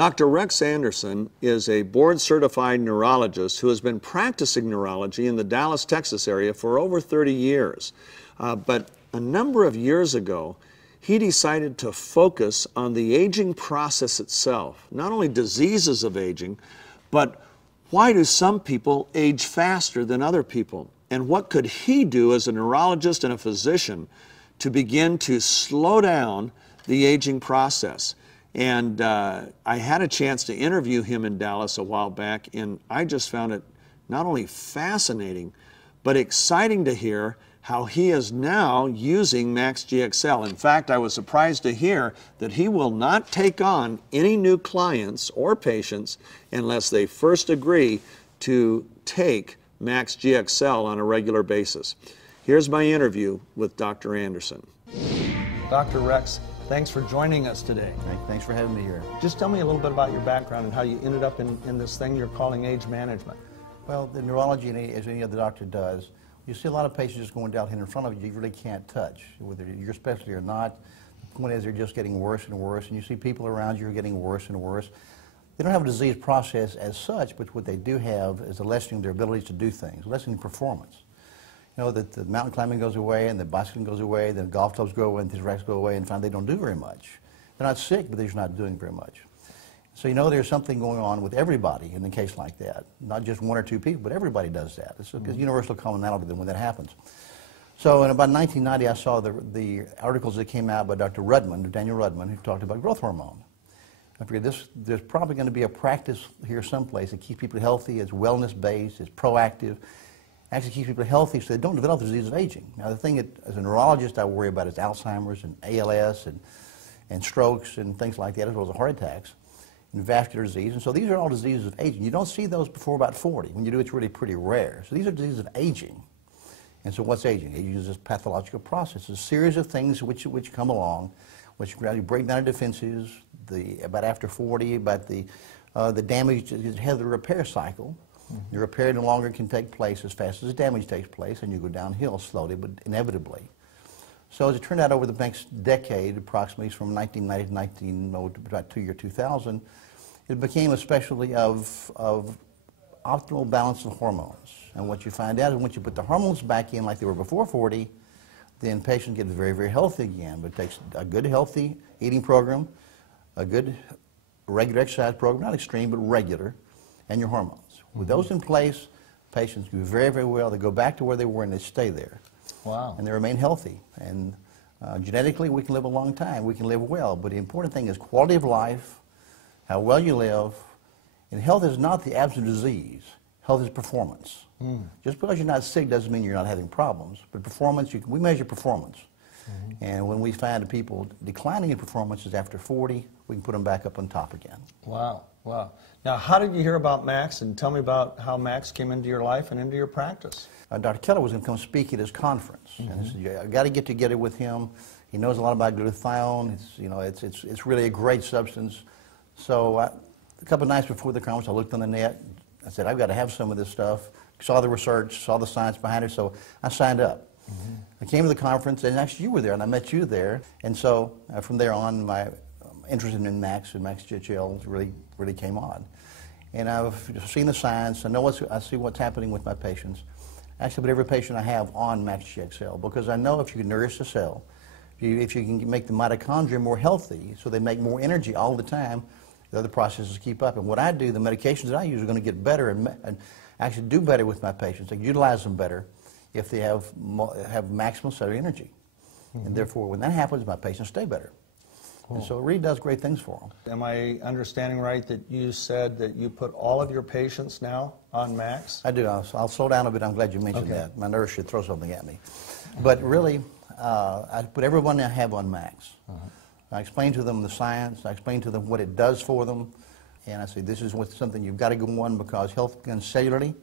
Dr. Rex Anderson is a board-certified neurologist who has been practicing neurology in the Dallas, Texas area for over 30 years. But a number of years ago, he decided to focus on the aging process itself, not only diseases of aging, but why do some people age faster than other people? And what could he do as a neurologist and a physician to begin to slow down the aging process? And I had a chance to interview him in Dallas a while back, and I just found it not only fascinating, but exciting to hear how he is now using Max GXL. In fact, I was surprised to hear that he will not take on any new clients or patients unless they first agree to take Max GXL on a regular basis. Here's my interview with Dr. Anderson. Dr. Rex, thanks for joining us today. Thanks for having me here. Just tell me a little bit about your background and how you ended up in this thing you're calling age management. Well, the neurology, as any other doctor does, you see a lot of patients just going down here in front of you really can't touch, whether you're specialty or not. The point is they're just getting worse and worse, and you see people around you are getting worse and worse. They don't have a disease process as such, but what they do have is a lessening their abilities to do things, lessening performance. You know, that the mountain climbing goes away, and the bicycling goes away, then the golf clubs go away, and these racks go away, and finally they don't do very much. They're not sick, but they're just not doing very much. So you know there's something going on with everybody in a case like that. Not just one or two people, but everybody does that. It's a universal commonality when that happens. So in about 1990, I saw the articles that came out by Dr. Rudman, Daniel Rudman, who talked about growth hormone. I figured there's probably going to be a practice here someplace that keeps people healthy, it's wellness-based, it's proactive, actually keeps people healthy so they don't develop the disease of aging. Now the thing that, as a neurologist, I worry about is Alzheimer's and ALS and strokes and things like that, as well as heart attacks and vascular disease. And so these are all diseases of aging. You don't see those before about 40. When you do, it's really pretty rare. So these are diseases of aging. And so what's aging? Aging is this pathological process, a series of things which come along, which gradually break down defenses, about after 40, about the damage is ahead of the repair cycle. The repair no longer can take place as fast as the damage takes place, and you go downhill slowly but inevitably. So as it turned out over the next decade, approximately from 1990 to about the year 2000, it became a specialty of optimal balance of hormones. And what you find out is once you put the hormones back in like they were before 40, then patients get very, very healthy again. But it takes a good, healthy eating program, a good regular exercise program, not extreme, but regular, and your hormones. With those in place, patients do very, very well. They go back to where they were and they stay there. Wow. And they remain healthy. And genetically, we can live a long time. We can live well. But the important thing is quality of life, how well you live. And health is not the absence of disease. Health is performance. Just because you're not sick doesn't mean you're not having problems. But performance, we measure performance. And when we find people declining in performances after 40, we can put them back up on top again. Wow, wow. Now, how did you hear about Max? And tell me about how Max came into your life and into your practice. Dr. Keller was going to come speak at his conference. And I said, I got to get together with him. He knows a lot about glutathione. It's really a great substance. So a couple of nights before the conference, I looked on the net. I said, I've got to have some of this stuff. Saw the research, saw the science behind it, so I signed up. I came to the conference, and actually you were there, and I met you there. And so from there on, my interest in Max and Max GXL really came on. And I've seen the science. I see what's happening with my patients. Actually, with every patient I have on Max GXL, because I know if you can nourish the cell, if you can make the mitochondria more healthy, so they make more energy all the time, the other processes keep up. And what I do, the medications that I use are going to get better and actually do better with my patients. I can utilize them better if they have maximal cellular energy. And therefore, when that happens, my patients stay better. Cool. And so it really does great things for them. Am I understanding right that you said that you put all of your patients now on Max? I do. I'll slow down a bit. I'm glad you mentioned that. My nurse should throw something at me. But really, I put everyone I have on Max. I explain to them the science. I explain to them what it does for them. And I say, this is something you've got to go on because health begins cellularly,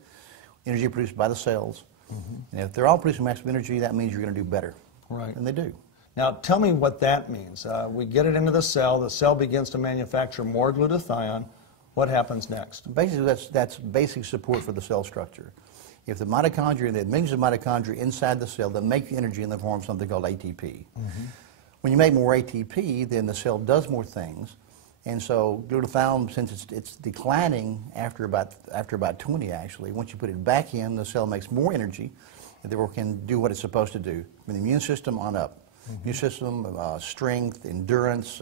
energy produced by the cells. And if they're all producing maximum energy, that means you're going to do better. Right. And they do. Now, tell me what that means. We get it into the cell begins to manufacture more glutathione. What happens next? Basically, that's basic support for the cell structure. If the mitochondria, the millions of mitochondria inside the cell that make energy in the form of something called ATP. When you make more ATP, then the cell does more things, And so glutathione, since it's declining after about 20 actually, once you put it back in, the cell makes more energy, and therefore can do what it's supposed to do. From the immune system on up. Immune system, strength, endurance,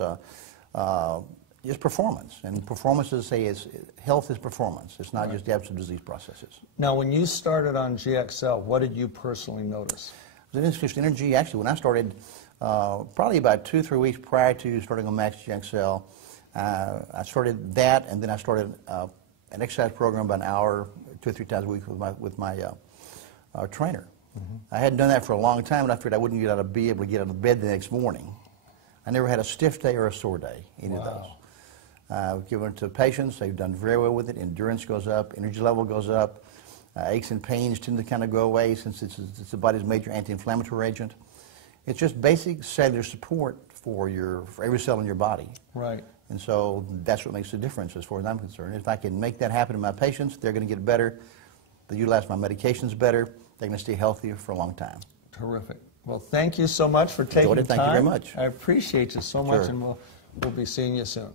just performance. And performances say health is performance. It's not just the absence of disease processes. Now, when you started on GXL, what did you personally notice? The increased energy, actually, when I started, probably about 2 or 3 weeks prior to starting on Max GXL, I started that, and then I started an exercise program about an hour, 2 or 3 times a week with my trainer. I hadn't done that for a long time, and I figured I wouldn't be able to get out of bed the next morning. I never had a stiff day or a sore day, any of those. I've given it to patients. They've done very well with it. Endurance goes up. Energy level goes up. Aches and pains tend to kind of go away since it's the body's major anti-inflammatory agent. It's just basic cellular support for every cell in your body. Right. And so that's what makes the difference as far as I'm concerned. If I can make that happen in my patients, they're going to get better. They utilize my medications better. They're going to stay healthier for a long time. Terrific. Well, thank you so much for taking the time. Thank you very much. I appreciate you so much, and we'll be seeing you soon.